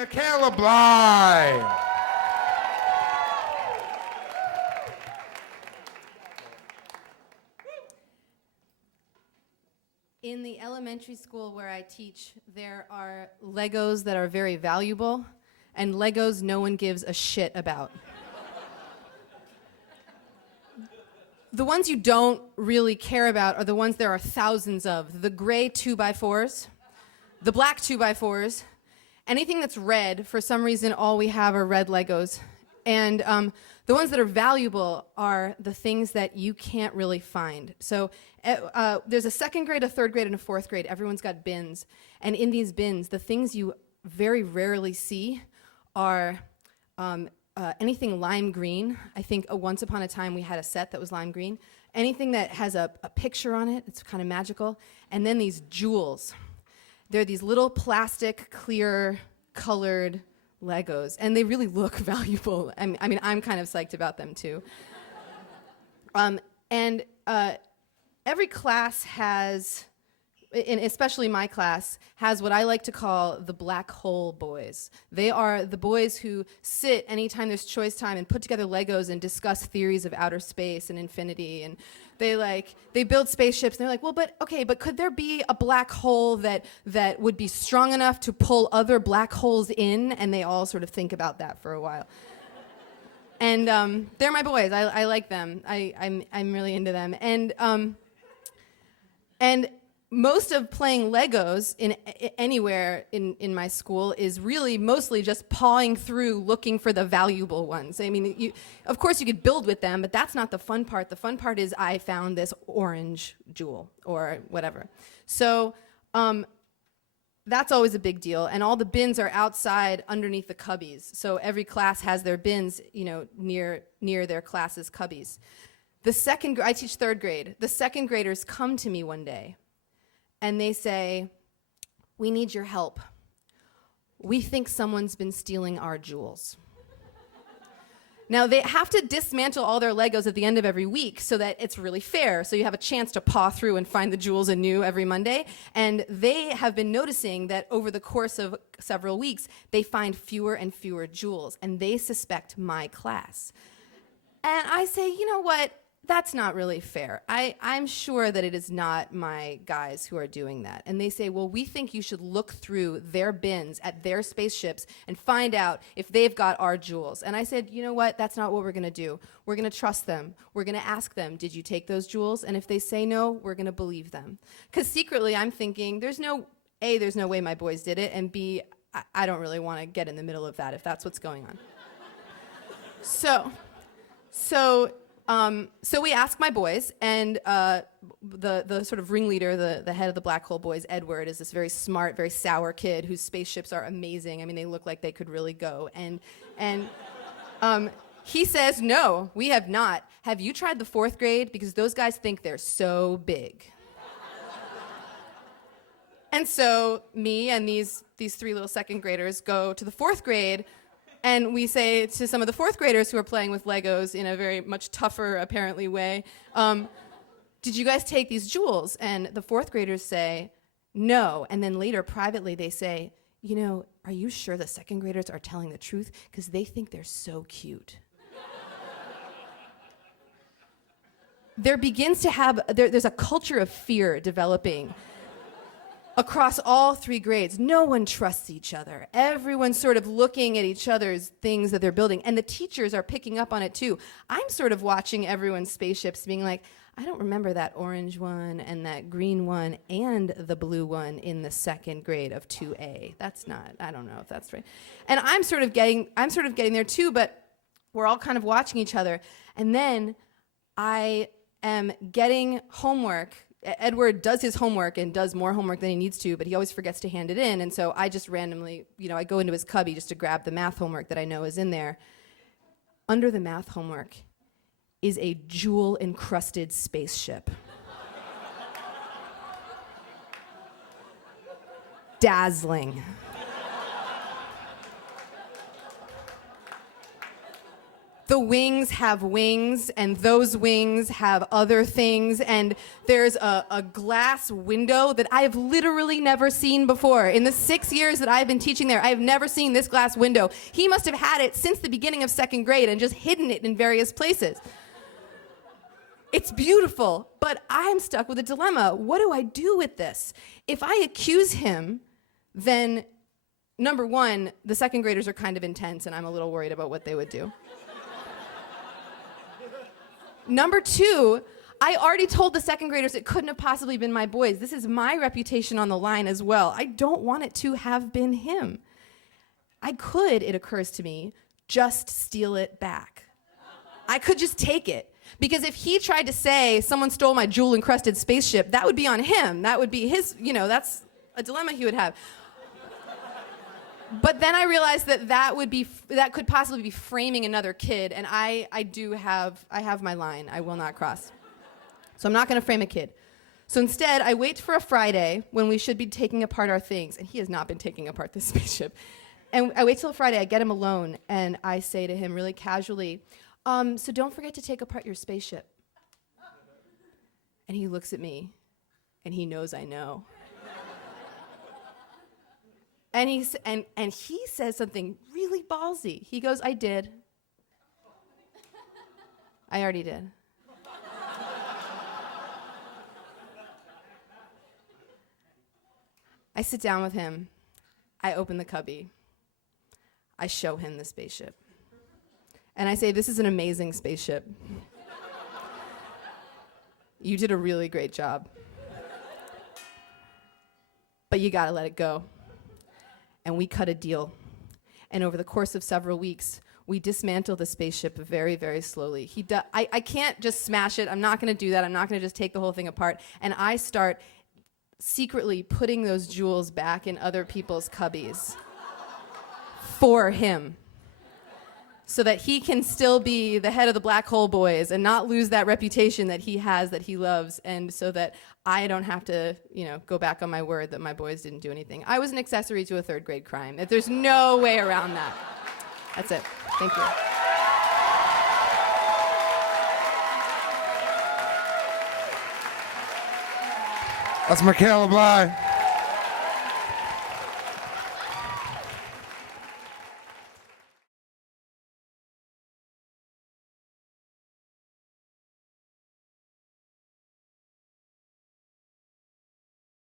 Micaela Blei. In the elementary school where I teach, there are Legos that are very valuable and Legos no one gives a shit about. The ones you don't really care about are the ones there are thousands of. The gray 2x4s, the black 2x4s, anything that's red. For some reason, all we have are red Legos. And the ones that are valuable are the things that you can't really find. So there's a second grade, a third grade, and a fourth grade. Everyone's got bins. And in these bins, the things you very rarely see are anything lime green. I think once upon a time we had a set that was lime green. Anything that has a picture on it, it's kind of magical. And then these jewels. They're these little plastic, clear, colored Legos, and they really look valuable. I mean, I'm kind of psyched about them too. Every class has, and especially my class, has what I like to call the black hole boys. They are the boys who sit anytime there's choice time and put together Legos and discuss theories of outer space and infinity, and they build spaceships, and they're like, well, but could there be a black hole that would be strong enough to pull other black holes in? And they all sort of think about that for a while. And they're my boys. I like them. I'm really into them. And most of playing Legos anywhere in my school is really mostly just pawing through looking for the valuable ones. I mean, of course you could build with them, but that's not the fun part. The fun part is I found this orange jewel or whatever. So that's always a big deal. And all the bins are outside underneath the cubbies. So every class has their bins, near their class's cubbies. I teach third grade. The second graders come to me one day and they say, we need your help. We think someone's been stealing our jewels. Now, they have to dismantle all their Legos at the end of every week so that it's really fair. So you have a chance to paw through and find the jewels anew every Monday. And they have been noticing that over the course of several weeks, they find fewer and fewer jewels. And they suspect my class. And I say, you know what? That's not really fair. I'm sure that it is not my guys who are doing that. And they say, well, we think you should look through their bins at their spaceships and find out if they've got our jewels. And I said, you know what? That's not what we're going to do. We're going to trust them. We're going to ask them, did you take those jewels? And if they say no, we're going to believe them. Because secretly I'm thinking, there's no way my boys did it, and B, I don't really want to get in the middle of that if that's what's going on. So we ask my boys, and the sort of ringleader, the head of the Black Hole Boys, Edward, is this very smart, very sour kid whose spaceships are amazing. I mean, they look like they could really go. And he says, no, we have not. Have you tried the fourth grade? Because those guys think they're so big. And so me and these three little second graders go to the fourth grade. And we say to some of the fourth graders who are playing with Legos in a very much tougher, apparently, way, did you guys take these jewels? And the fourth graders say, no. And then later, privately, they say, are you sure the second graders are telling the truth? Because they think they're so cute. There's a culture of fear developing across all three grades. No one trusts each other. Everyone's sort of looking at each other's things that they're building. And the teachers are picking up on it too. I'm sort of watching everyone's spaceships being like, I don't remember that orange one and that green one and the blue one in the second grade of 2A. I don't know if that's right. And I'm sort of getting there too, but we're all kind of watching each other. And then I am getting homework. Edward does his homework and does more homework than he needs to, but he always forgets to hand it in. And so I just randomly, I go into his cubby just to grab the math homework that I know is in there. Under the math homework is a jewel-encrusted spaceship. Dazzling. the wings have wings, and those wings have other things, and there's a glass window that I have literally never seen before. In the 6 years that I've been teaching there, I have never seen this glass window. He must have had it since the beginning of 2nd grade and just hidden it in various places. It's beautiful, but I'm stuck with a dilemma. What do I do with this? If I accuse him, then number one, the 2nd graders are kind of intense, and I'm a little worried about what they would do. Number two, I already told the 2nd graders it couldn't have possibly been my boys. This is my reputation on the line as well. I don't want it to have been him. I could, it occurs to me, just steal it back. I could just take it. Because if he tried to say someone stole my jewel-encrusted spaceship, that would be on him. That would be his, that's a dilemma he would have. But then I realized that could possibly be framing another kid, and I have my line. I will not cross. So I'm not going to frame a kid. So instead, I wait for a Friday when we should be taking apart our things, and he has not been taking apart this spaceship. And I wait till Friday, I get him alone, and I say to him really casually, so don't forget to take apart your spaceship. And he looks at me, and he knows I know. And he says something really ballsy. He goes, I did. I already did. I sit down with him. I open the cubby. I show him the spaceship. And I say, this is an amazing spaceship. You did a really great job. But you gotta let it go. And we cut a deal. And over the course of several weeks, we dismantle the spaceship very, very slowly. I can't just smash it. I'm not going to do that. I'm not going to just take the whole thing apart. And I start secretly putting those jewels back in other people's cubbies for him, so that he can still be the head of the Black Hole Boys and not lose that reputation that he has, that he loves, and so that I don't have to, go back on my word that my boys didn't do anything. I was an accessory to a 3rd grade crime. There's no way around that. That's it. Thank you. That's Micaela Blei.